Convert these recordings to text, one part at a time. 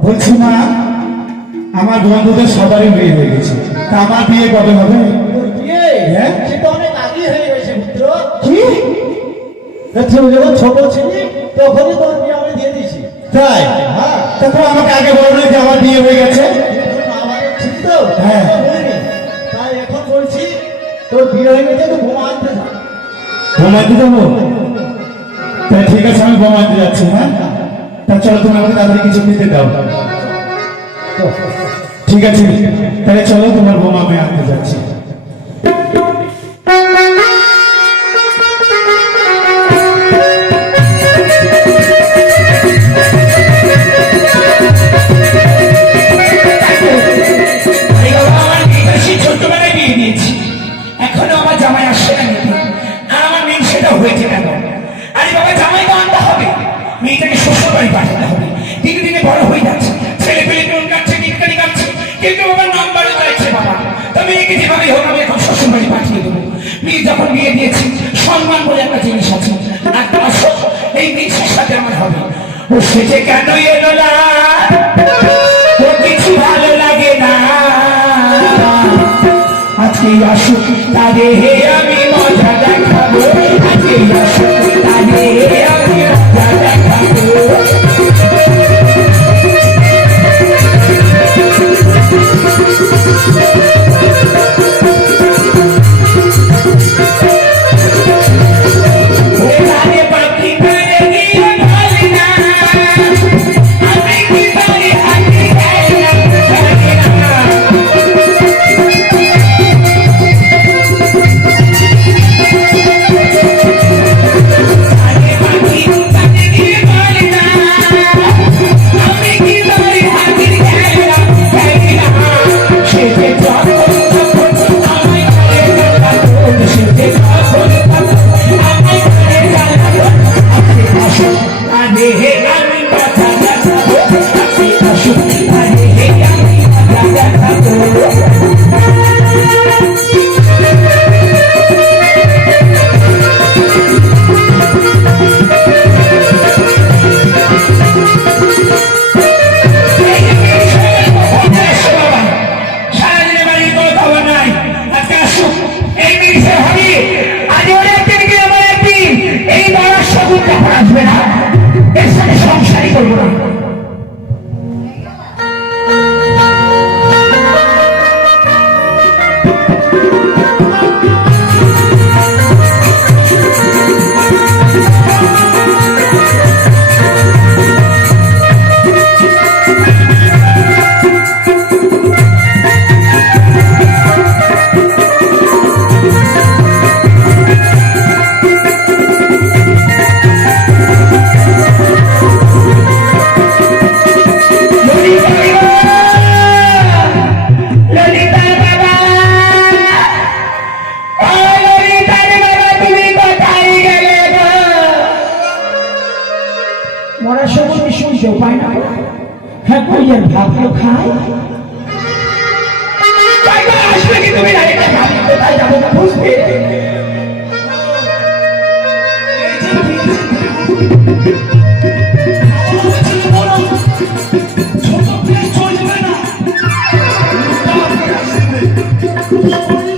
বলছি মা আমার বন্ধুদের সবারই বিয়ে হয়ে গেছে। তা আমার বিয়ে কবে হবে? হ্যাঁ? ছোট ছিলি তখনই তোর বিয়ে আমি দিয়ে দিয়েছি। তাই? হ্যাঁ। তারপর আমাকে আগে বলো যে আমার বিয়ে হয়ে গেছে। হ্যাঁ। তাই এখন বলছি তোর বিয়ে হয়ে গেছে তো বোমা আনতে যাব? তাই ঠিক আছে আমি বোমাতে যাচ্ছি হ্যাঁ? চলো, তুমি আমাকে তাড়াতাড়ি কিছু নিতে দাও। ঠিক আছে, তাহলে চলো, তোমার বোমা আমি আনতে যাচ্ছি। হবে। কেন এলো না পাই না হ্যাঁ কইয়ের ভাবলো খায় আসবে কি তুমি না এটা ভাবি কোথায় যাব না বুঝবে পেঁয়াজ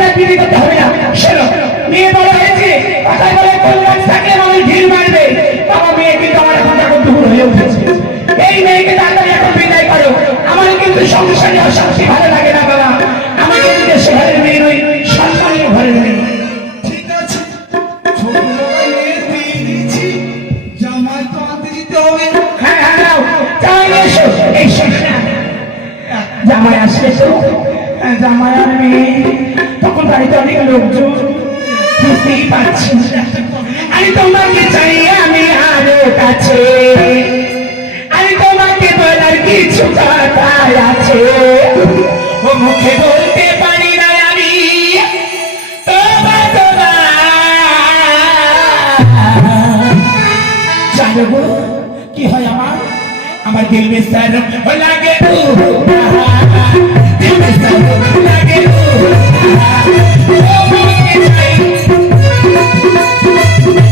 আপনার বিয়ে করতে হবে না। শোনো মেয়ে বড় হয়েছে কথায় বলে কল্যাণ থাকলে মানুষ ঢিল মারবে। বাবা মেয়ে কিন্তু আমার এখন এখন দুপুর হয়ে উঠেছে। এই মেয়েকে তাড়াতাড়ি এখন বিদায় করো। আমার কিন্তু সংসারে অশান্তি ভালো লাগে না বাবা। আমার কিন্তু দেশে ঘরের মেয়ে নই সন্তানের ঘরে নই জামাই আসলে তো। জামাই আর মেয়ে তখন বাড়িতে অনেক লোকজন বুঝতেই পারছি আমি তোমাকে চাই আমি আরও কাছে আমি তোমাকে বলার কিছু কথা আছে ও মুখে বলতে পারি না আমি তোমার কি হয় আমার আমার দিল বিস্তার লাগে। Thank you.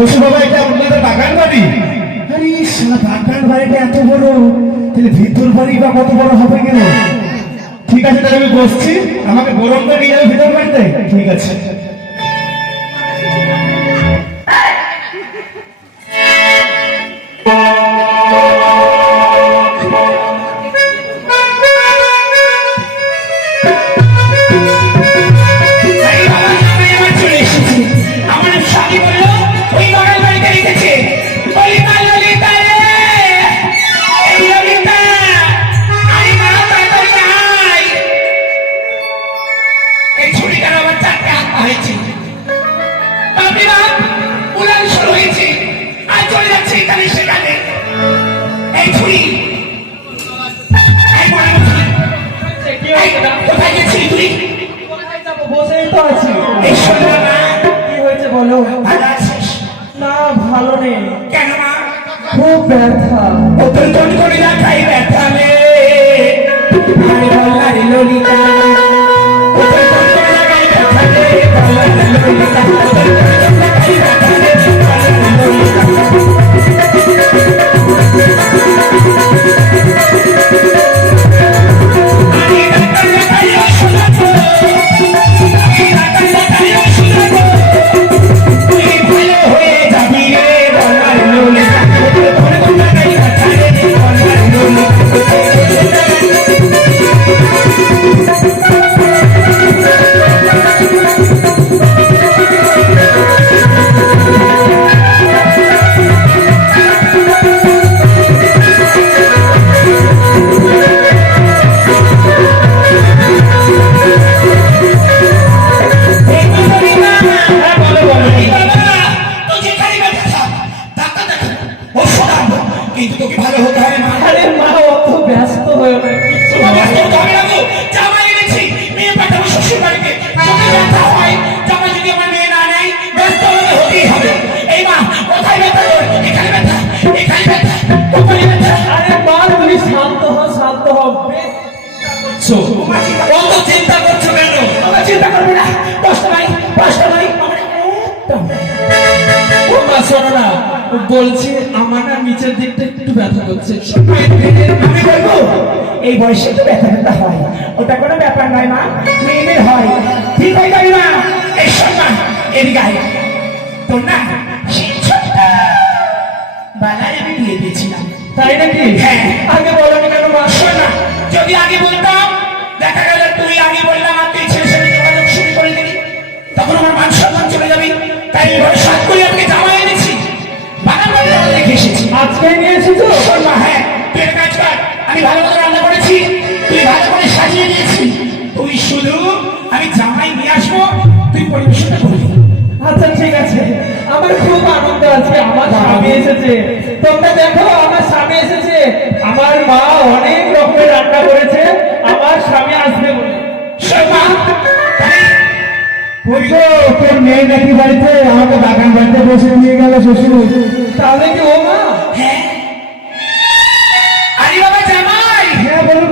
শ্বশুর বাবা এটা আপনাদের বাগান বাড়িটা এত বড়। ভিতর বাড়ি বা কত বড় হবে ঠিক আছে তাহলে আমি বসছি। আমাকে গরমটা নিয়ে যাবে ভিতর বাড়িতে। ঠিক আছে। নেই কেন মা? খুব ব্যথা ওদের কোন কোন এলাকায় ব্যথা নেই ললিতা আরে আমার না নিচের দিকটা একটু ব্যথা করছে। আমি বলব এই বয়সে তো ব্যথা ব্যথা হয়। ওটা কোনো ব্যাপার নয় মা মেয়েদের হয়। ঠিক হয়ে যাবে মা এই সম্মান এদিকে তোর না তাই নাকি? হ্যাঁ। আগে বলো কেন শোন না যদি আগে বলতাম দেখা গেল তুই আগে বললাম আর তুই ছেলের সাথে যোগাযোগ শুরু করে দিলি তখন আমার মান সম্মান চলে যাবে। তাই এবার সাত করে আমাকে জামাই এনেছি। বাগান বাড়ি রেখে এসেছি। আজকে নিয়ে এসেছ শোন মা, হ্যাঁ তুই একটা কাজ কর। আমি ভালো মতো রান্না করেছি তুই ভালো করে সাজিয়ে দিয়েছি। তুই শুধু আমি জামাই নিয়ে আসব তুই পরিবেশনটা করবি। আচ্ছা ঠিক আছে। আমার খুব আনন্দ আছে আমার স্বামী এসেছে। তোমরা দেখো আমার স্বামী এসেছে। আমার মা অনেক রকমের রান্না করেছে আমার স্বামী আসবে বলে। শোন। মা, তাই বুঝলো তোর মেয়ে নাকি বাড়িতে? আমাকে বাগান বাড়িতে বসে নিয়ে গেল শ্বশুর। তাহলে কি ও মা? হ্যাঁ। আরে বাবা জামাই। হ্যাঁ বলুন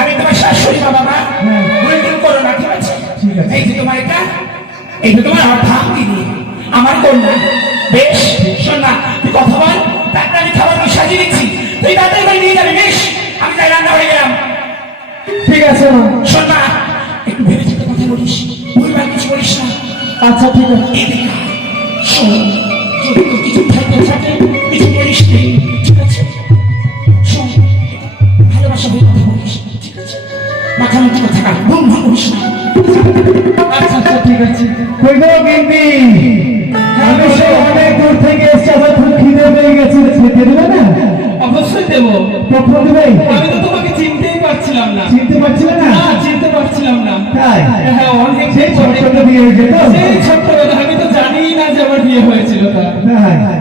আমি তোমার শাশুড়ি মা বাবা। হ্যাঁ। ভুল ভুল করো না ঠিক আছে? এই যে তোমার এটা এই যে তোমার অর্থাৎ দিদি আমার কন্যা। বেশ শোন না তুই কথা বল তারপরে আমি খাবার আমি সাজিয়ে দিচ্ছি। তুই তাড়াতাড়ি করে নিয়ে যাবি বেশ আমি তাই রান্না হয়ে গেলাম। ঠিক আছে শোন না একটু ভেবে চিন্তে কথা বলিস ভুল ভালো কিছু বলিস না। আচ্ছা ঠিক আছে। এদিকে শোন যদি কিছু থাকতে থাকে কিছু বলিস নে, ঠিক আছে? শোন ভালোবাসা হয়ে কথা বলিস ঠিক আছে? মাথামুখি কথা কাল ভুল ভুল করিস না। আচ্ছা আচ্ছা ঠিক আছে। কইলো গিন্নি। অবশ্যই দেবো? আমি তো তোমাকে চিনতেই পারছিলাম না। চিনতে পারছিলে না? না চিনতে পারছিলাম না। তাই? হ্যাঁ অনেক সেই ছোট্ট বিয়ে হয়েছে তো? সেই ছোট্টবেলা আমি তো জানিই না যে আমার বিয়ে হয়েছিল তা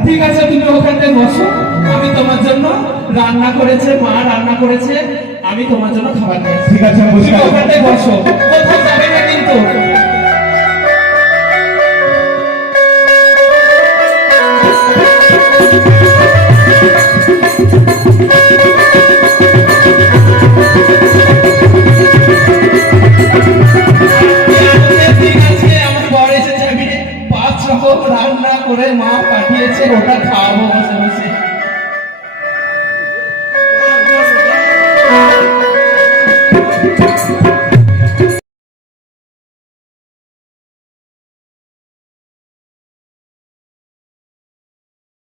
ঠিক আছে তুমি ওখানে বসো। আমি তোমার জন্য রান্না করেছে মা রান্না করেছে। আমি তোমার জন্য খাবার ঠিক আছে ওখানে বসো। কোথাও যাবে না কিন্তু। ঠিক